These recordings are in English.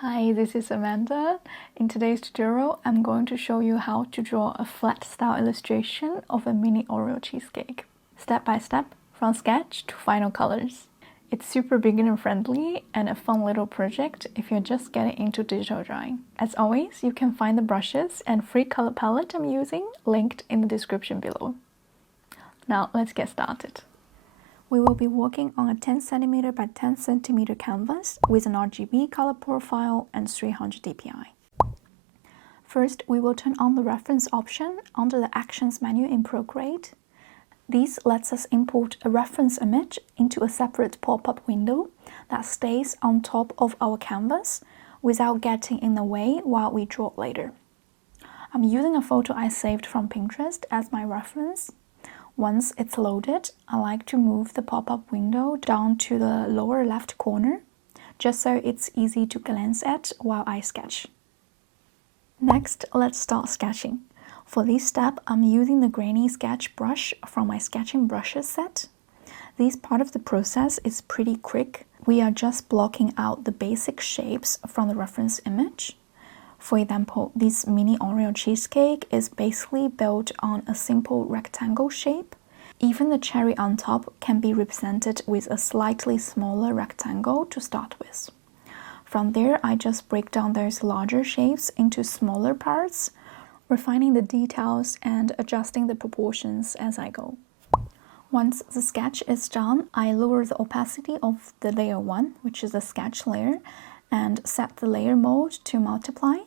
Hi, this is Amanda. In today's tutorial, I'm going to show you how to draw a flat style illustration of a mini Oreo cheesecake. Step by step, from sketch to final colors. It's super beginner friendly and a fun little project if you're just getting into digital drawing. As always, you can find the brushes and free color palette I'm using linked in the description below. Now let's get started. We will be working on a 10 cm by 10 cm canvas with an RGB color profile and 300 dpi. First, we will turn on the reference option under the Actions menu in Procreate. This lets us import a reference image into a separate pop-up window that stays on top of our canvas without getting in the way while we draw later. I'm using a photo I saved from Pinterest as my reference. Once it's loaded, I like to move the pop-up window down to the lower left corner, just so it's easy to glance at while I sketch. Next, let's start sketching. For this step, I'm using the Grainy sketch brush from my sketching brushes set. This part of the process is pretty quick. We are just blocking out the basic shapes from the reference image. For example, this mini Oreo cheesecake is basically built on a simple rectangle shape. Even the cherry on top can be represented with a slightly smaller rectangle to start with. From there, I just break down those larger shapes into smaller parts, refining the details and adjusting the proportions as I go. Once the sketch is done, I lower the opacity of the layer 1, which is the sketch layer, and set the layer mode to multiply.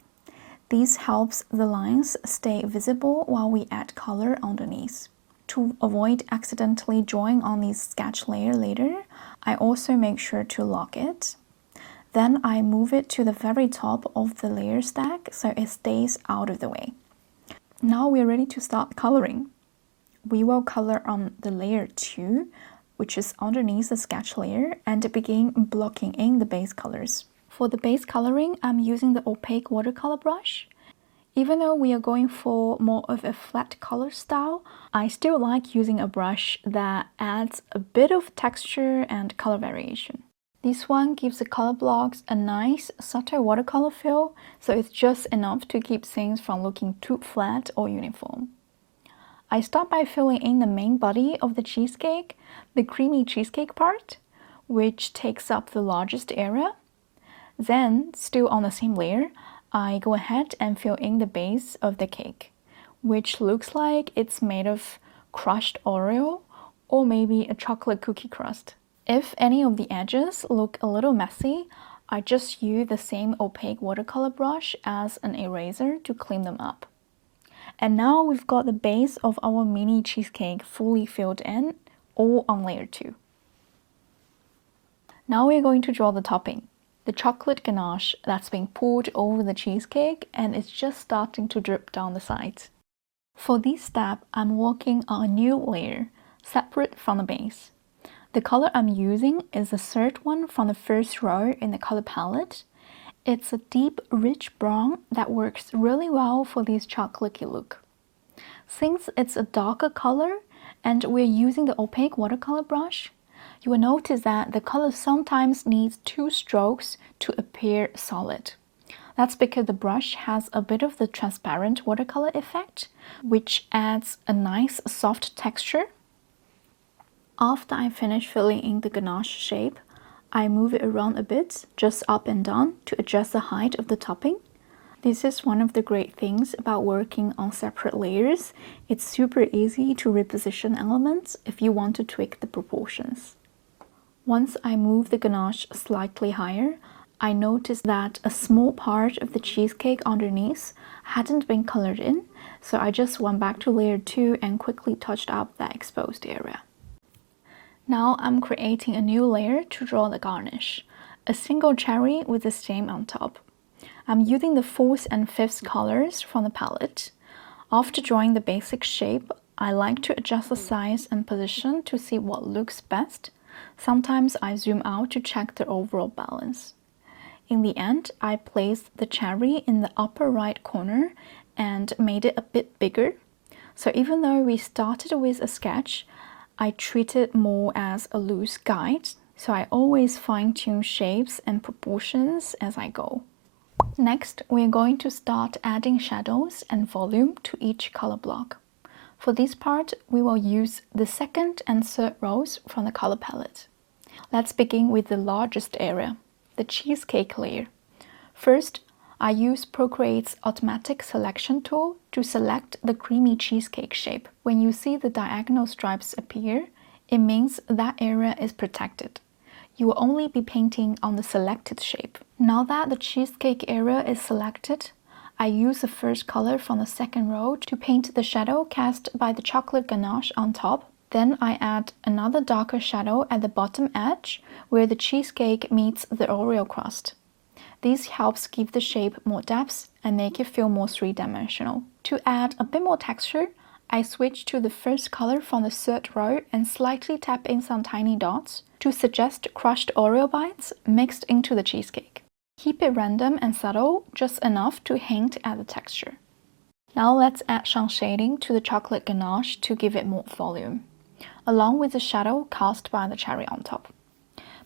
This helps the lines stay visible while we add color underneath. To avoid accidentally drawing on this sketch layer later, I also make sure to lock it. Then I move it to the very top of the layer stack so it stays out of the way. Now we're ready to start coloring. We will color on the layer 2, which is underneath the sketch layer, and begin blocking in the base colors. For the base coloring, I'm using the opaque watercolor brush. Even though we are going for more of a flat color style, I still like using a brush that adds a bit of texture and color variation. This one gives the color blocks a nice, subtle watercolor feel, so it's just enough to keep things from looking too flat or uniform. I start by filling in the main body of the cheesecake, the creamy cheesecake part, which takes up the largest area. Then, still on the same layer, I go ahead and fill in the base of the cake, which looks like it's made of crushed Oreo or maybe a chocolate cookie crust. If any of the edges look a little messy, I just use the same opaque watercolor brush as an eraser to clean them up. And now we've got the base of our mini cheesecake fully filled in, all on layer 2. Now we're going to draw the topping. The chocolate ganache that's being poured over the cheesecake and it's just starting to drip down the sides. For this step, I'm working on a new layer, separate from the base. The color I'm using is the third one from the first row in the color palette. It's a deep, rich brown that works really well for this chocolatey look. Since it's a darker color and we're using the opaque watercolor brush, you will notice that the color sometimes needs 2 strokes to appear solid. That's because the brush has a bit of the transparent watercolor effect, which adds a nice soft texture. After I finish filling in the ganache shape, I move it around a bit, just up and down, to adjust the height of the topping. This is one of the great things about working on separate layers. It's super easy to reposition elements if you want to tweak the proportions. Once I move the ganache slightly higher, I noticed that a small part of the cheesecake underneath hadn't been colored in, so I just went back to layer 2 and quickly touched up that exposed area. Now I'm creating a new layer to draw the garnish, a single cherry with the stem on top. I'm using the 4th and 5th colors from the palette. After drawing the basic shape, I like to adjust the size and position to see what looks best. Sometimes I zoom out to check the overall balance. In the end, I placed the cherry in the upper right corner and made it a bit bigger. So even though we started with a sketch, I treat it more as a loose guide, so I always fine-tune shapes and proportions as I go. Next, we are going to start adding shadows and volume to each color block. For this part, we will use the second and third rows from the color palette. Let's begin with the largest area, the cheesecake layer. First, I use Procreate's automatic selection tool to select the creamy cheesecake shape. When you see the diagonal stripes appear, it means that area is protected. You will only be painting on the selected shape. Now that the cheesecake area is selected, I use the first color from the second row to paint the shadow cast by the chocolate ganache on top. Then I add another darker shadow at the bottom edge where the cheesecake meets the Oreo crust. This helps give the shape more depth and make it feel more three-dimensional. To add a bit more texture, I switch to the first color from the third row and slightly tap in some tiny dots to suggest crushed Oreo bites mixed into the cheesecake. Keep it random and subtle, just enough to hint at the texture. Now let's add some shading to the chocolate ganache to give it more volume, along with the shadow cast by the cherry on top.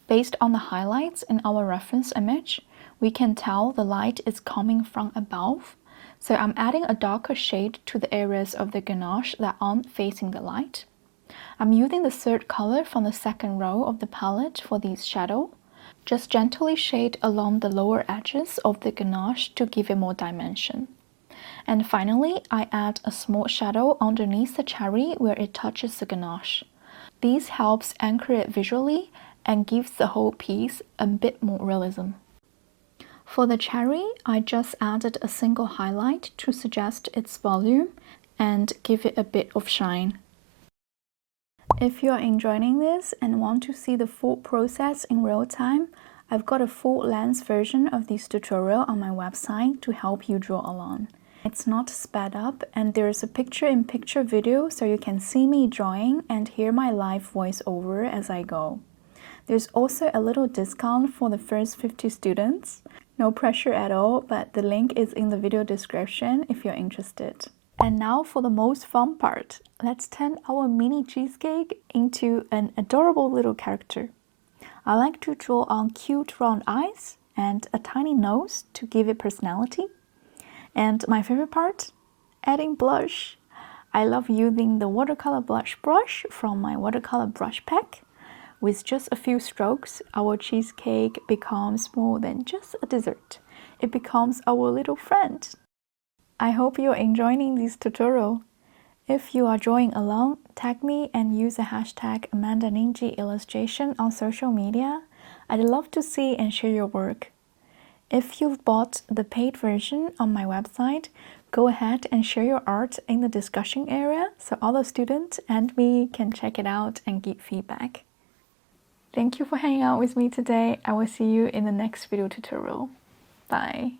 Based on the highlights in our reference image, we can tell the light is coming from above, so I'm adding a darker shade to the areas of the ganache that aren't facing the light. I'm using the third color from the second row of the palette for this shadow. Just gently shade along the lower edges of the ganache to give it more dimension. And finally, I add a small shadow underneath the cherry where it touches the ganache. This helps anchor it visually and gives the whole piece a bit more realism. For the cherry, I just added a single highlight to suggest its volume and give it a bit of shine. If you are enjoying this and want to see the full process in real time, I've got a full-length version of this tutorial on my website to help you draw along. It's not sped up and there's a picture-in-picture video so you can see me drawing and hear my live voiceover as I go. There's also a little discount for the first 50 students. No pressure at all, but the link is in the video description if you're interested. And now for the most fun part. Let's turn our mini cheesecake into an adorable little character. I like to draw on cute round eyes and a tiny nose to give it personality. And my favorite part? Adding blush. I love using the watercolor blush brush from my watercolor brush pack. With just a few strokes, our cheesecake becomes more than just a dessert. It becomes our little friend. I hope you're enjoying this tutorial. If you are drawing along, tag me and use the hashtag AmandaNinji illustration on social media. I'd love to see and share your work. If you've bought the paid version on my website, go ahead and share your art in the discussion area so other students and me can check it out and give feedback. Thank you for hanging out with me today. I will see you in the next video tutorial. Bye.